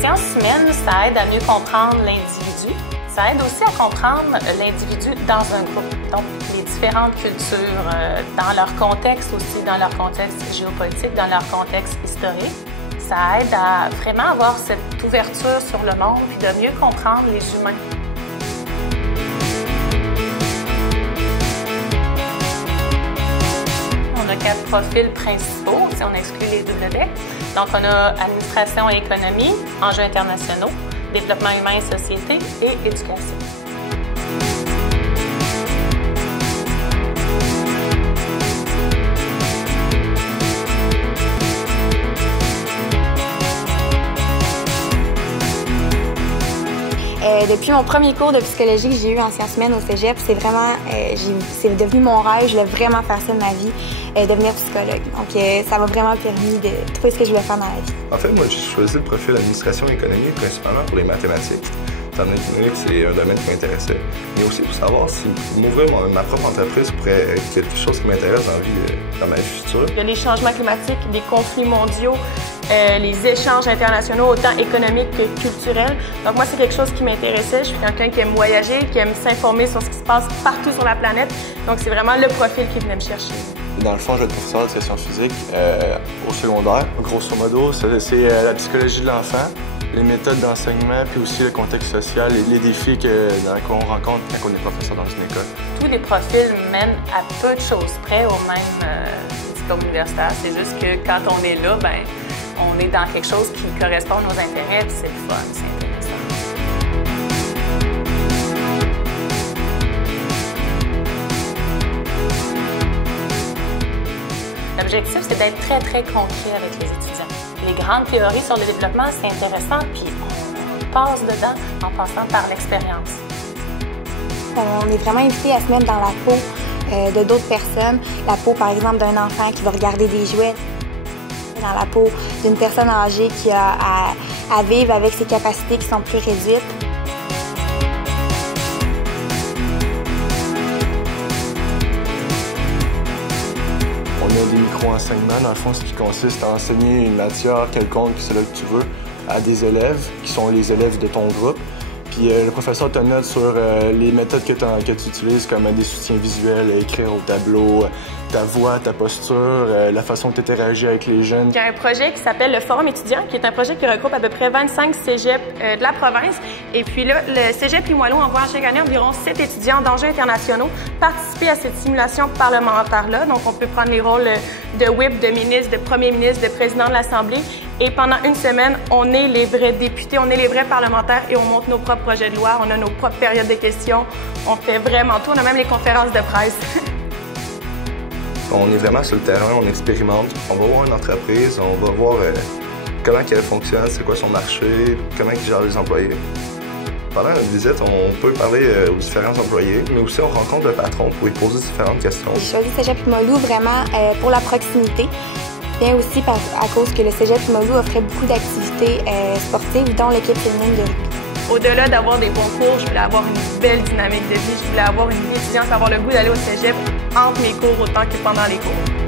sciences humaines, ça aide à mieux comprendre l'individu. Ça aide aussi à comprendre l'individu dans un groupe. Donc, les différentes cultures, dans leur contexte aussi, dans leur contexte géopolitique, dans leur contexte historique. Ça aide à vraiment avoir cette ouverture sur le monde puis de mieux comprendre les humains. On a 4 profils principaux, si on exclut les doubles decks. Donc, on a administration et économie, enjeux internationaux, développement humain et société et éducation. Depuis mon premier cours de psychologie que j'ai eu en sciences humaines au cégep, c'est vraiment, c'est devenu mon rêve. Je voulais vraiment faire ça de ma vie, devenir psychologue. Donc, ça m'a vraiment permis de trouver ce que je voulais faire dans la vie. En fait, moi, j'ai choisi le profil administration et économie principalement pour les mathématiques. Étant donné que c'est un domaine qui m'intéressait, mais aussi pour savoir si m'ouvrir ma propre entreprise pourrait être quelque chose qui m'intéresse dans ma vie future. Il y a les changements climatiques, les conflits mondiaux, les échanges internationaux, autant économiques que culturels. Donc moi, c'est quelque chose qui m'intéressait. Je suis quelqu'un qui aime voyager, qui aime s'informer sur ce qui se passe partout sur la planète. Donc c'est vraiment le profil qui venait me chercher. Dans le fond, je vais être professeur d'éducation physique au secondaire. Grosso modo, c'est la psychologie de l'enfant, les méthodes d'enseignement, puis aussi le contexte social et les défis qu'on rencontre quand on est professeur dans une école. Tous les profils mènent à peu de choses près au même diplôme universitaire. C'est juste que quand on est là, ben, on est dans quelque chose qui correspond à nos intérêts, puis c'est le fun, c'est intéressant. L'objectif, c'est d'être très, très concret avec les étudiants. Les grandes théories sur le développement, c'est intéressant, puis on passe dedans en passant par l'expérience. On est vraiment invité à se mettre dans la peau de d'autres personnes. La peau, par exemple, d'un enfant qui va regarder des jouets. Dans la peau d'une personne âgée qui a à vivre avec ses capacités qui sont plus réduites. On a des micro-enseignements, dans le fond, ce qui consiste à enseigner une matière quelconque, celle que tu veux, à des élèves, qui sont les élèves de ton groupe. Puis le professeur te note sur les méthodes que tu utilises, comme des soutiens visuels, écrire au tableau, ta voix, ta posture, la façon que tu interagis avec les jeunes. Il y a un projet qui s'appelle le Forum étudiant, qui est un projet qui regroupe à peu près 25 cégeps de la province. Et puis là, le cégep Limoilou envoie chaque année environ 7 étudiants d'enjeux internationaux participer à cette simulation parlementaire-là. Donc, on peut prendre les rôles de whip, de ministre, de premier ministre, de président de l'Assemblée. Et pendant une semaine, on est les vrais députés, on est les vrais parlementaires et on monte nos propres projets de loi, on a nos propres périodes de questions. On fait vraiment tout, on a même les conférences de presse. On est vraiment sur le terrain, on expérimente. On va voir une entreprise, on va voir comment elle fonctionne, c'est quoi son marché, comment ils gèrent les employés. Pendant une visite, on peut parler aux différents employés, mais aussi on rencontre le patron pour lui poser différentes questions. J'ai choisi Cégep Limoilou vraiment pour la proximité. Bien aussi à cause que le Cégep Limoilou offrait beaucoup d'activités sportives, dont l'équipe féminine de rugby. Au-delà d'avoir des bons cours, je voulais avoir une belle dynamique de vie. Je voulais avoir une vie étudiante, avoir le goût d'aller au cégep entre mes cours autant que pendant les cours.